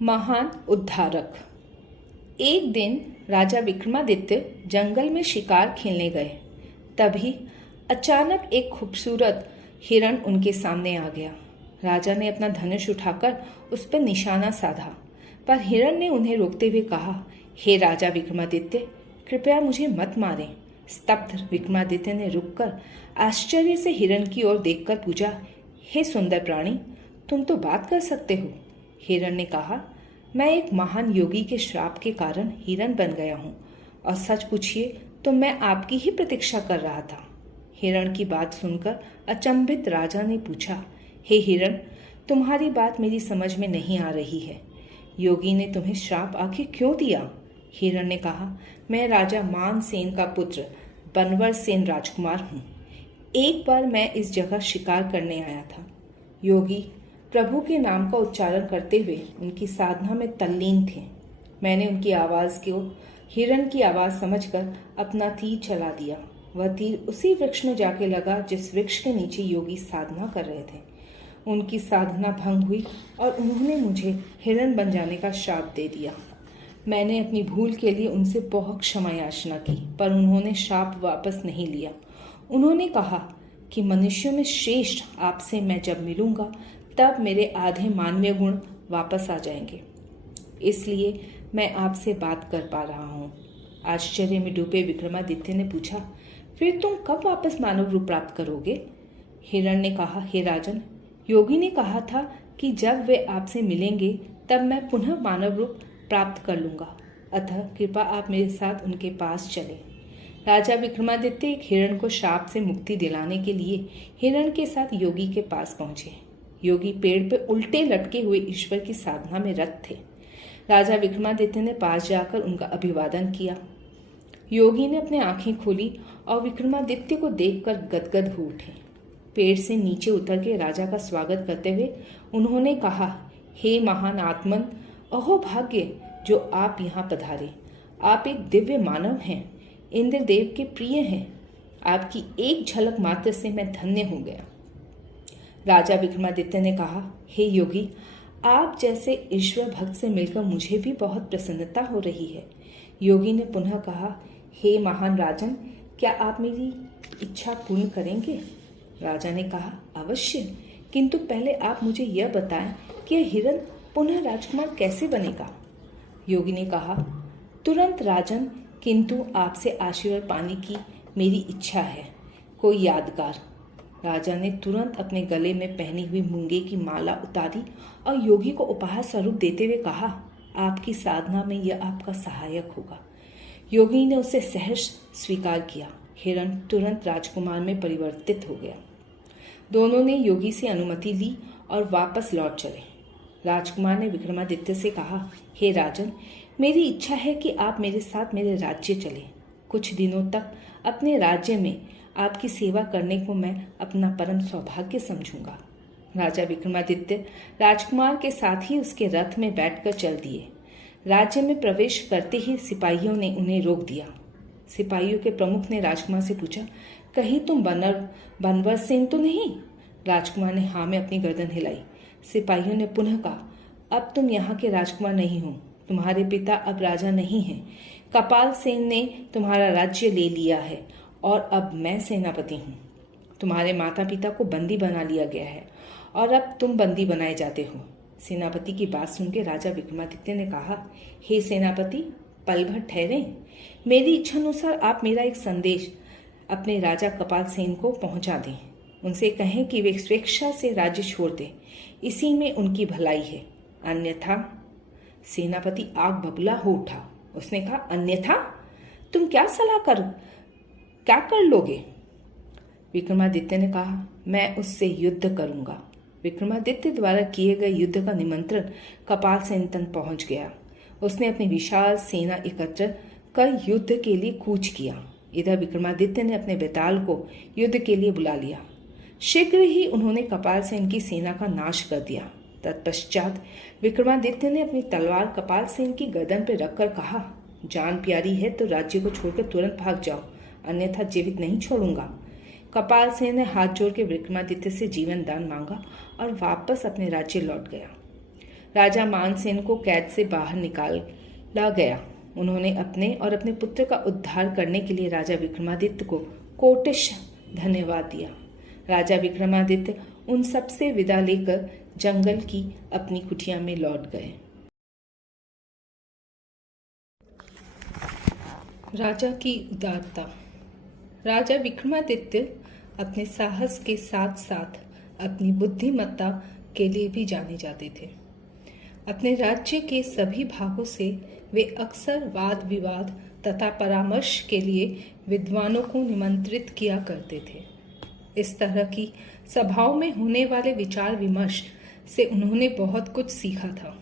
महान उद्धारक। एक दिन राजा विक्रमादित्य जंगल में शिकार खेलने गए। तभी अचानक एक खूबसूरत हिरण उनके सामने आ गया। राजा ने अपना धनुष उठाकर उस पर निशाना साधा, पर हिरण ने उन्हें रोकते हुए कहा, हे राजा विक्रमादित्य, कृपया मुझे मत मारें। स्तब्ध विक्रमादित्य ने रुककर आश्चर्य से हिरण की ओर देखकर पूछा, हे सुंदर प्राणी, तुम तो बात कर सकते हो। हिरण ने कहा, मैं एक महान योगी के श्राप के कारण हिरण बन गया हूँ, और सच पूछिए तो मैं आपकी ही प्रतीक्षा कर रहा था। हिरण की बात सुनकर अचंभित राजा ने पूछा, हे हिरण, तुम्हारी बात मेरी समझ में नहीं आ रही है। योगी ने तुम्हें श्राप आखिर क्यों दिया? हिरण ने कहा, मैं राजा मानसेन का पुत्र बनवर सेन राजकुमार हूँ। एक बार मैं इस जगह शिकार करने आया था। योगी प्रभु के नाम का उच्चारण करते हुए उनकी साधना में तल्लीन थे। मैंने उनकी आवाज़ को हिरण की आवाज़ समझकर अपना तीर चला दिया। वह तीर उसी वृक्ष में जाके लगा जिस वृक्ष के नीचे योगी साधना कर रहे थे। उनकी साधना भंग हुई और उन्होंने मुझे हिरण बन जाने का श्राप दे दिया। मैंने अपनी भूल के लिए उनसे बहुत क्षमा याचना की, पर उन्होंने श्राप वापस नहीं लिया। उन्होंने कहा कि मनुष्यों में श्रेष्ठ आपसे मैं जब मिलूंगा तब मेरे आधे मानवीय गुण वापस आ जाएंगे, इसलिए मैं आपसे बात कर पा रहा हूँ। आश्चर्य में डूबे विक्रमादित्य ने पूछा, फिर तुम कब वापस मानव रूप प्राप्त करोगे? हिरण ने कहा, हे राजन, योगी ने कहा था कि जब वे आपसे मिलेंगे तब मैं पुनः मानव रूप प्राप्त कर लूंगा, अतः कृपा आप मेरे साथ उनके पास चले। राजा विक्रमादित्य एक हिरण को श्राप से मुक्ति दिलाने के लिए हिरण के साथ योगी के पास पहुंचे। योगी पेड़ पे उल्टे लटके हुए ईश्वर की साधना में रत थे। राजा विक्रमादित्य ने पास जाकर उनका अभिवादन किया। योगी ने अपनी आंखें खोली और विक्रमादित्य को देखकर गदगद हो उठे। पेड़ से नीचे उतर के राजा का स्वागत करते हुए उन्होंने कहा, हे महान आत्मन, अहो भाग्य जो आप यहाँ पधारे। आप एक दिव्य मानव हैं, इंद्रदेव के प्रिय हैं। आपकी एक झलक मात्र से मैं धन्य हो गया। राजा विक्रमादित्य ने कहा, हे योगी, आप जैसे ईश्वर भक्त से मिलकर मुझे भी बहुत प्रसन्नता हो रही है। योगी ने पुनः कहा, हे महान राजन, क्या आप मेरी इच्छा पूर्ण करेंगे? राजा ने कहा, अवश्य, किंतु पहले आप मुझे यह बताएं कि यह हिरण पुनः राजकुमार कैसे बनेगा? योगी ने कहा, तुरंत राजन, किंतु आपसे आशीर्वाद पाने की मेरी इच्छा है, कोई यादगार। राजा ने तुरंत अपने गले में पहनी हुई मूंगे की माला उतारी और योगी को उपहार स्वरूप देते हुए कहा, आपकी साधना में यह आपका सहायक होगा। योगी ने उसे सहर्ष स्वीकार किया। हिरण तुरंत राजकुमार में परिवर्तित हो गया। दोनों ने योगी से अनुमति ली और वापस लौट चले। राजकुमार ने विक्रमादित्य से कहा, हे राजन, मेरी इच्छा है कि आप मेरे साथ मेरे राज्य चले। कुछ दिनों तक अपने राज्य में आपकी सेवा करने को मैं अपना परम सौभाग्य समझूंगा। राजा विक्रमादित्य राजकुमार के साथ ही उसके रथ में बैठकर चल दिए। राज्य में प्रवेश करते ही सिपाहियों ने उन्हें रोक दिया। सिपाहियों के प्रमुख ने राजकुमार से पूछा, कहीं तुम बनवर सेन तो नहीं? राजकुमार ने हाँ में अपनी गर्दन हिलाई। सिपाहियों ने पुनः कहा, अब तुम यहाँ के राजकुमार नहीं हो, तुम्हारे पिता अब राजा नहीं हैं। कपाल सेन ने तुम्हारा राज्य ले लिया है और अब मैं सेनापति हूँ। तुम्हारे माता पिता को बंदी बना लिया गया है और अब तुम बंदी बनाए जाते हो। सेनापति की बात सुनकर राजा विक्रमादित्य ने कहा, हे सेनापति, पल भर ठहरें। मेरी इच्छा अनुसार आप मेरा एक संदेश अपने राजा कपाल सेन को पहुंचा दें। उनसे कहें कि वे स्वेच्छा से राज्य छोड़ दें, इसी में उनकी भलाई है। अन्यथा। सेनापति आग बबूला हो उठा। उसने कहा, अन्यथा तुम क्या कर लोगे? विक्रमादित्य ने कहा, मैं उससे युद्ध करूंगा। विक्रमादित्य द्वारा किए गए युद्ध का निमंत्रण कपाल सेन तक पहुंच गया। उसने अपनी विशाल सेना एकत्र कर युद्ध के लिए कूच किया। इधर विक्रमादित्य ने अपने बेताल को युद्ध के लिए बुला लिया। शीघ्र ही उन्होंने कपाल सेन की सेना का नाश कर दिया। तत्पश्चात विक्रमादित्य ने अपनी तलवार कपाल सेन की गर्दन पर रखकर कहा, जान प्यारी है तो राज्य को छोड़कर तुरंत भाग जाओ, अन्यथा जीवित नहीं छोड़ूंगा। कपाल सेन ने हाथ जोड़ के विक्रमादित्य से जीवन दान मांगा और वापस अपने राज्य लौट गया। राजा मानसेन को कैद से बाहर निकाला गया। उन्होंने अपने और अपने पुत्र का उद्धार करने के लिए राजा विक्रमादित्य को कोटिश धन्यवाद दिया। राजा विक्रमादित्य उन सबसे विदा लेकर जंगल की अपनी कुटिया में लौट गए। राजा की उदारता। राजा विक्रमादित्य अपने साहस के साथ साथ अपनी बुद्धिमत्ता के लिए भी जाने जाते थे। अपने राज्य के सभी भागों से वे अक्सर वाद विवाद तथा परामर्श के लिए विद्वानों को निमंत्रित किया करते थे। इस तरह की सभाओं में होने वाले विचार विमर्श से उन्होंने बहुत कुछ सीखा था।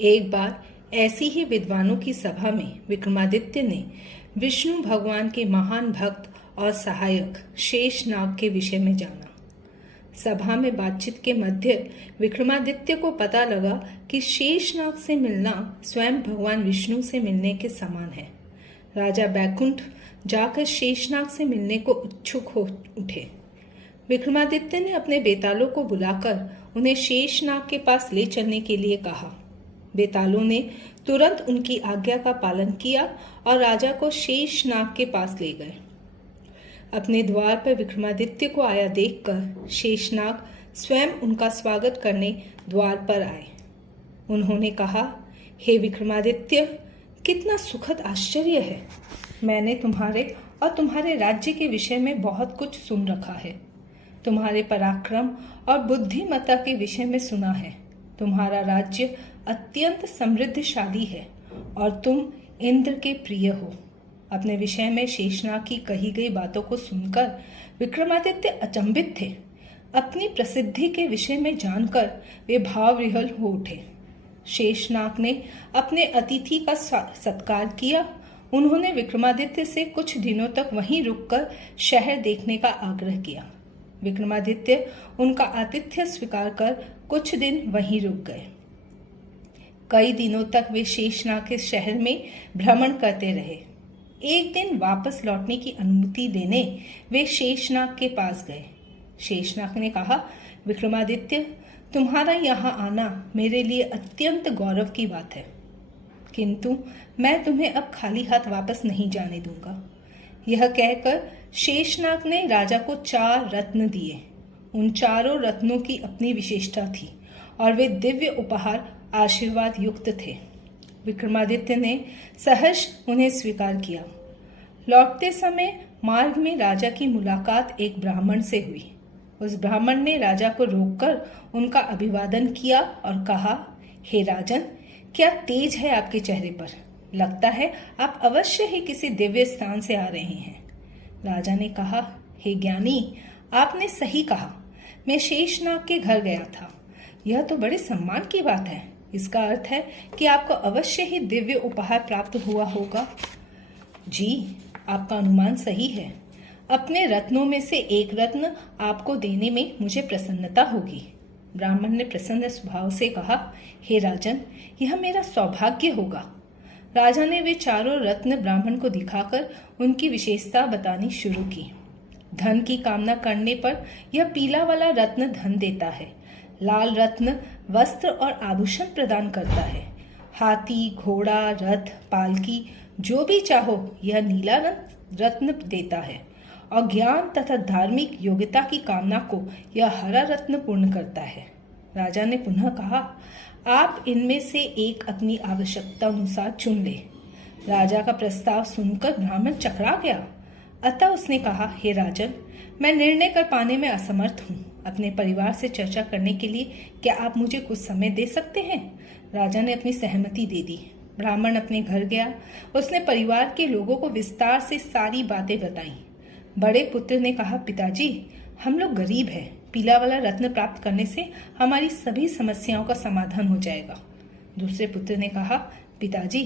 एक बार ऐसी ही विद्वानों की सभा में विक्रमादित्य ने विष्णु भगवान के महान भक्त और सहायक शेषनाग के विषय में जाना। सभा में बातचीत के मध्य विक्रमादित्य को पता लगा कि शेषनाग से मिलना स्वयं भगवान विष्णु से मिलने के समान है। राजा बैकुंठ जाकर शेषनाग से मिलने को उत्सुक हो उठे। विक्रमादित्य ने अपने बेतालों को बुलाकर उन्हें शेषनाग के पास ले चलने के लिए कहा। बेतालों ने तुरंत उनकी आज्ञा का पालन किया और राजा को शेषनाग के पास ले गए। अपने द्वार पर विक्रमादित्य को आया देखकर शेषनाग स्वयं उनका स्वागत करने द्वार पर आए। उन्होंने कहा, हे विक्रमादित्य, कितना सुखद आश्चर्य है। मैंने तुम्हारे और तुम्हारे राज्य के विषय में बहुत कुछ सुन रखा है। तुम्हारे पराक्रम और बुद्धिमत्ता के विषय में सुना है। तुम्हारा राज्य अत्यंत समृद्धशाली है और तुम इंद्र के प्रिय हो। अपने विषय में शेषनाग की कही गई बातों को सुनकर विक्रमादित्य अचंभित थे। अपनी प्रसिद्धि के विषय में जानकर वे भावविह्वल हो उठे। शेषनाग ने अपने अतिथि का सत्कार किया। उन्होंने विक्रमादित्य से कुछ दिनों तक वहीं रुककर शहर देखने का आग्रह किया। विक्रमादित्य उनका आतिथ्य स्वीकार कर कुछ दिन वहीं रुक गए। कई दिनों तक वे शेषनाग के शहर में भ्रमण करते रहे। एक दिन वापस लौटने की अनुमति देने वे शेषनाग के पास गए। शेषनाग ने कहा, विक्रमादित्य, तुम्हारा यहाँ आना मेरे लिए अत्यंत गौरव की बात है, किंतु मैं तुम्हें अब खाली हाथ वापस नहीं जाने दूंगा। यह कहकर शेषनाग ने राजा को 4 रत्न दिए। उन चारों रत्नों की अपनी विशेषता थी और वे दिव्य उपहार आशीर्वाद युक्त थे। विक्रमादित्य ने सहर्ष उन्हें स्वीकार किया। लौटते समय मार्ग में राजा की मुलाकात एक ब्राह्मण से हुई। उस ब्राह्मण ने राजा को रोककर उनका अभिवादन किया और कहा, हे राजन, क्या तेज है आपके चेहरे पर। लगता है आप अवश्य ही किसी दिव्य स्थान से आ रहे हैं। राजा ने कहा, हे ज्ञानी, आपने सही कहा। मैं शेषनाग के घर गया था। यह तो बड़े सम्मान की बात है। इसका अर्थ है कि आपको अवश्य ही दिव्य उपहार प्राप्त हुआ होगा। जी, आपका अनुमान सही है। अपने रत्नों में से एक रत्न आपको देने में मुझे प्रसन्नता होगी। ब्राह्मण ने प्रसन्न स्वभाव से कहा, हे राजन, यह मेरा सौभाग्य होगा। राजा ने वे चारों रत्न ब्राह्मण को दिखाकर उनकी विशेषता बतानी शुरू की। धन की कामना करने पर यह पीला वाला रत्न धन देता है। लाल रत्न वस्त्र और आभूषण प्रदान करता है। हाथी, घोड़ा, रथ, पालकी, जो भी चाहो यह नीला रत्न देता है। और ज्ञान तथा धार्मिक योग्यता की कामना को यह हरा रत्न पूर्ण करता है। राजा ने पुनः कहा, आप इनमें से एक अपनी आवश्यकता अनुसार चुन ले। राजा का प्रस्ताव सुनकर ब्राह्मण चकरा गया। अतः उसने कहा, हे राजन, मैं निर्णय कर पाने में असमर्थ हूँ। अपने परिवार से चर्चा करने के लिए क्या आप मुझे कुछ समय दे सकते हैं? राजा ने अपनी सहमति दे दी। ब्राह्मण अपने घर गया। उसने परिवार के लोगों को विस्तार से सारी बातें बताईं। बड़े पुत्र ने कहा, पिताजी, हम लोग गरीब हैं। पीला वाला रत्न प्राप्त करने से हमारी सभी समस्याओं का समाधान हो जाएगा। दूसरे पुत्र ने कहा, पिताजी,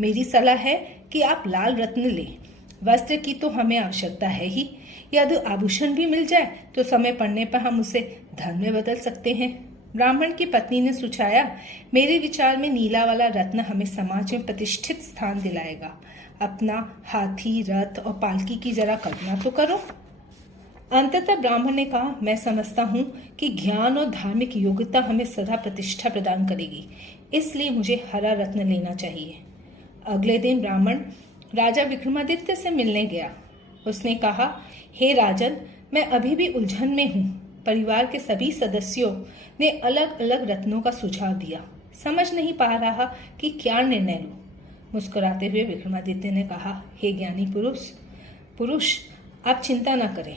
मेरी सलाह है कि आप लाल रत्न लें। वस्त्र की तो हमें आवश्यकता है ही। यदि आभूषण भी मिल जाए तो समय पड़ने पर हम उसे धन में बदल सकते हैं। ब्राह्मण की पत्नी ने सुझाया, मेरे विचार में नीला वाला रत्न हमें समाज में प्रतिष्ठित स्थान दिलाएगा। अपना हाथी, रथ और पालकी की जरा कल्पना तो करो। अंततः ब्राह्मण ने कहा, मैं समझता हूँ कि ज्ञान और धार्मिक योग्यता हमें सदा प्रतिष्ठा प्रदान करेगी, इसलिए मुझे हरा रत्न लेना चाहिए। अगले दिन ब्राह्मण राजा विक्रमादित्य से मिलने गया। उसने कहा, हे राजन, मैं अभी भी उलझन में हूँ। परिवार के सभी सदस्यों ने अलग अलग रत्नों का सुझाव दिया। समझ नहीं पा रहा कि क्या निर्णय लूं। मुस्कुराते हुए विक्रमादित्य ने कहा, हे ज्ञानी पुरुष, आप चिंता न करें।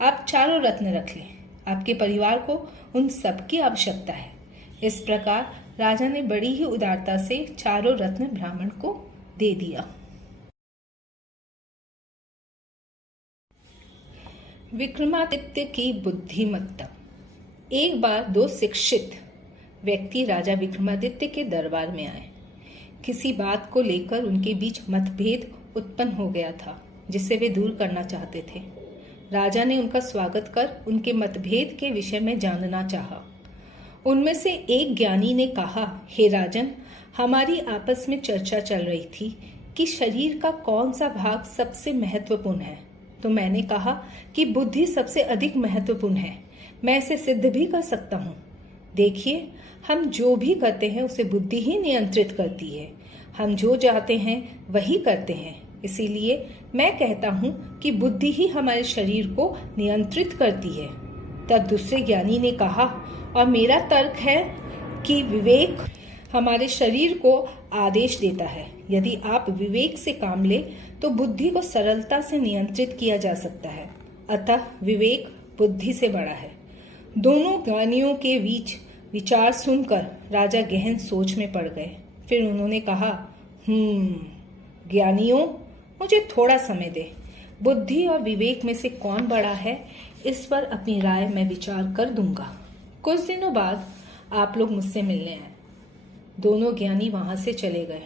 आप चारों रत्न रख लें। आपके परिवार को उन सब की आवश्यकता है। इस प्रकार राजा ने बड़ी ही उदारता से चारों रत्न ब्राह्मण को दे दिया। विक्रमादित्य की बुद्धिमत्ता। एक बार दो शिक्षित व्यक्ति राजा विक्रमादित्य के दरबार में आए। किसी बात को लेकर उनके बीच मतभेद उत्पन्न हो गया था, जिसे वे दूर करना चाहते थे। राजा ने उनका स्वागत कर उनके मतभेद के विषय में जानना चाहा। उनमें से एक ज्ञानी ने कहा, हे राजन, हमारी आपस में चर्चा चल रही थी कि शरीर का कौन सा भाग सबसे महत्वपूर्ण है। तो मैंने कहा कि बुद्धि सबसे अधिक महत्वपूर्ण है। मैं इसे सिद्ध भी कर सकता हूँ। देखिए, हम जो भी करते हैं उसे बुद्धि ही नियंत्रित करती है। हम जो चाहते हैं वही करते हैं। इसीलिए मैं कहता हूँ कि बुद्धि ही हमारे शरीर को नियंत्रित करती है। तब दूसरे ज्ञानी ने कहा, और मेरा तर्क है कि विवेक हमारे शरीर को आदेश देता है। यदि आप विवेक से काम ले तो बुद्धि को सरलता से नियंत्रित किया जा सकता है। अतः विवेक बुद्धि से बड़ा है। दोनों ज्ञानियों के बीच विचार सुनकर राजा गहन सोच में पड़ गए। फिर उन्होंने कहा, ज्ञानियों, मुझे थोड़ा समय दे। बुद्धि और विवेक में से कौन बड़ा है, इस पर अपनी राय मैं विचार कर दूंगा। कुछ दिनों बाद आप लोग मुझसे मिलने आए। दोनों ज्ञानी वहां से चले गए।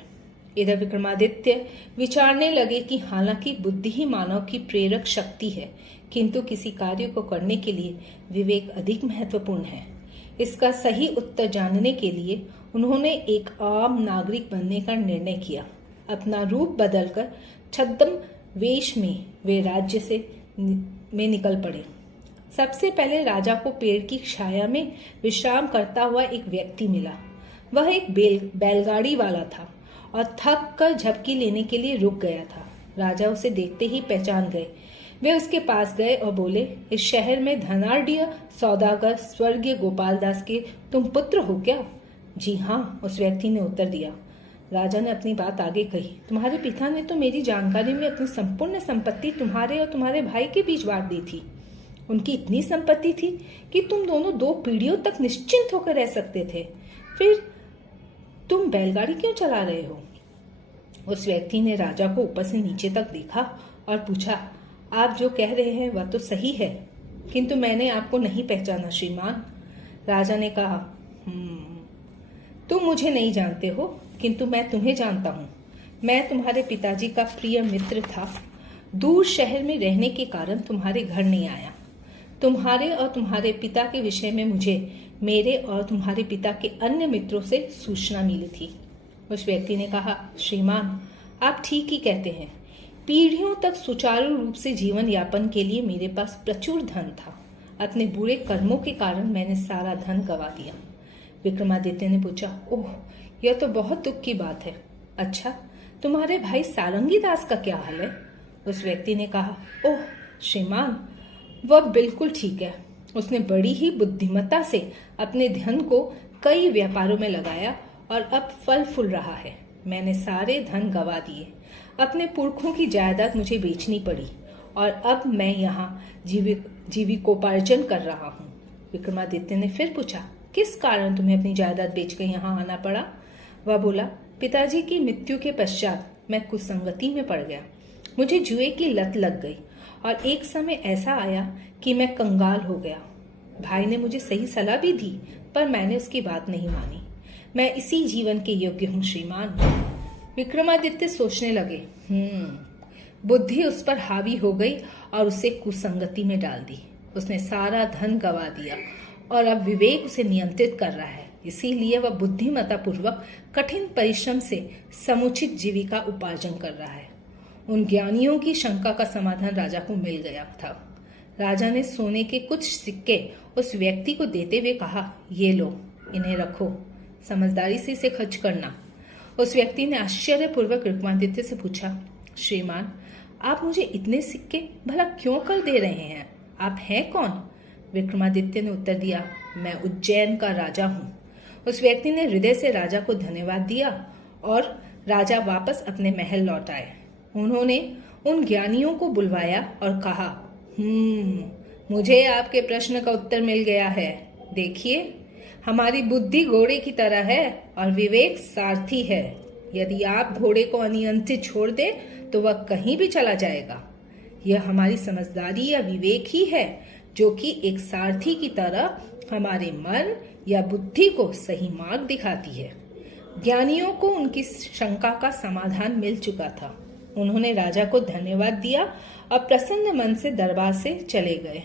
इधर विक्रमादित्य विचारने लगे कि हालांकि बुद्धि ही मानव की प्रेरक शक्ति है, किंतु किसी कार्य को करने के लिए विवेक अधिक महत्वपूर्ण है। इसका सही उत्तर जानने के लिए उन्होंने एक आम नागरिक बनने का निर्णय किया। अपना रूप बदलकर छद्म वेश में वे राज्य में निकल पड़े। सबसे पहले राजा को पेड़ की छाया में विश्राम करता हुआ एक व्यक्ति मिला। वह एक बैलगाड़ी वाला था और थक कर झपकी लेने के लिए रुक गया था। राजा उसे देखते ही पहचान गए। वे उसके पास गए और बोले, इस शहर में धनाढ़ सौदागर स्वर्गीय गोपाल दास के तुम पुत्र हो क्या? जी हाँ, उस व्यक्ति ने उत्तर दिया। राजा ने अपनी बात आगे कही, तुम्हारे पिता ने तो मेरी जानकारी में अपनी संपूर्ण संपत्ति तुम्हारे और तुम्हारे भाई के बीच बांट दी थी। उनकी इतनी संपत्ति थी कि तुम दोनों 2 पीढ़ियों तक निश्चिंत होकर रह सकते थे। फिर तुम बैलगाड़ी क्यों चला रहे हो? उस व्यक्ति ने राजा को ऊपर से नीचे तक देखा और पूछा, आप जो कह रहे हैं वह तो सही है, किंतु मैंने आपको नहीं पहचाना श्रीमान। राजा ने कहा, तुम मुझे नहीं जानते हो, किंतु मैं तुम्हें जानता हूँ। मैं तुम्हारे पिताजी का प्रिय मित्र था। दूर शहर में रहने के कारण तुम्हारे घर नहीं आया। तुम्हारे और तुम्हारे पिता के विषय में मुझे मेरे और तुम्हारे पिता के अन्य मित्रों से सूचना मिली थी। उस व्यक्ति ने कहा, श्रीमान, आप ठीक ही कहते हैं। पीढ़ियों तक सुचारू रूप से जीवन यापन के लिए मेरे पास प्रचुर धन था। अपने बुरे कर्मों के कारण मैंने सारा धन गंवा दिया। विक्रमादित्य ने पूछा, ओह, यह तो बहुत दुख की बात है। अच्छा, तुम्हारे भाई सारंगी दास का क्या हाल है? उस व्यक्ति ने कहा, ओह श्रीमान, वह बिल्कुल ठीक है। उसने बड़ी ही बुद्धिमत्ता से अपने धन को कई व्यापारों में लगाया और अब फल फूल रहा है। मैंने सारे धन गंवा दिए। अपने पुरखों की जायदाद मुझे बेचनी पड़ी और अब मैं यहाँ जीविकोपार्जन कर रहा हूँ। विक्रमादित्य ने फिर पूछा, किस कारण तुम्हें अपनी जायदाद बेचकर यहाँ आना पड़ा? वह बोला, पिताजी की मृत्यु के पश्चात मैं कुसंगति में पड़ गया। मुझे जुए की लत लग गई और एक समय ऐसा आया कि मैं कंगाल हो गया। भाई ने मुझे सही सलाह भी दी, पर मैंने उसकी बात नहीं मानी। मैं इसी जीवन के योग्य हूँ श्रीमान। विक्रमादित्य सोचने लगे, बुद्धि उस पर हावी हो गई और उसे कुसंगति में डाल दी। उसने सारा धन गंवा दिया और अब विवेक उसे नियंत्रित कर रहा है। इसीलिए वह बुद्धिमत्ता पूर्वक कठिन परिश्रम से समुचित जीविका उपार्जन कर रहा है। उन ज्ञानियों की शंका का समाधान राजा को मिल गया था। राजा ने सोने के कुछ सिक्के उस व्यक्ति को देते हुए कहा, ये लो, इन्हें रखो, समझदारी से इसे खर्च करना। उस व्यक्ति ने आश्चर्यपूर्वक विक्रमादित्य से पूछा, श्रीमान, आप मुझे इतने सिक्के भला क्यों कर दे रहे हैं? आप हैं कौन? विक्रमादित्य ने उत्तर दिया, मैं उज्जैन का राजा हूँ। उस व्यक्ति ने हृदय से राजा को धन्यवाद दिया और राजा वापस अपने महल लौट आए। उन्होंने उन ज्ञानियों को बुलवाया और कहा, मुझे आपके प्रश्न का उत्तर मिल गया है। देखिए, हमारी बुद्धि घोड़े की तरह है और विवेक सारथी है। यदि आप घोड़े को अनियंत्रित छोड़ दें तो वह कहीं भी चला जाएगा। यह हमारी समझदारी या विवेक ही है जो कि एक सारथी की तरह हमारे मन या बुद्धि को सही मार्ग दिखाती है। ज्ञानियों को उनकी शंका का समाधान मिल चुका था। उन्होंने राजा को धन्यवाद दिया और प्रसन्न मन से दरबार से चले गए।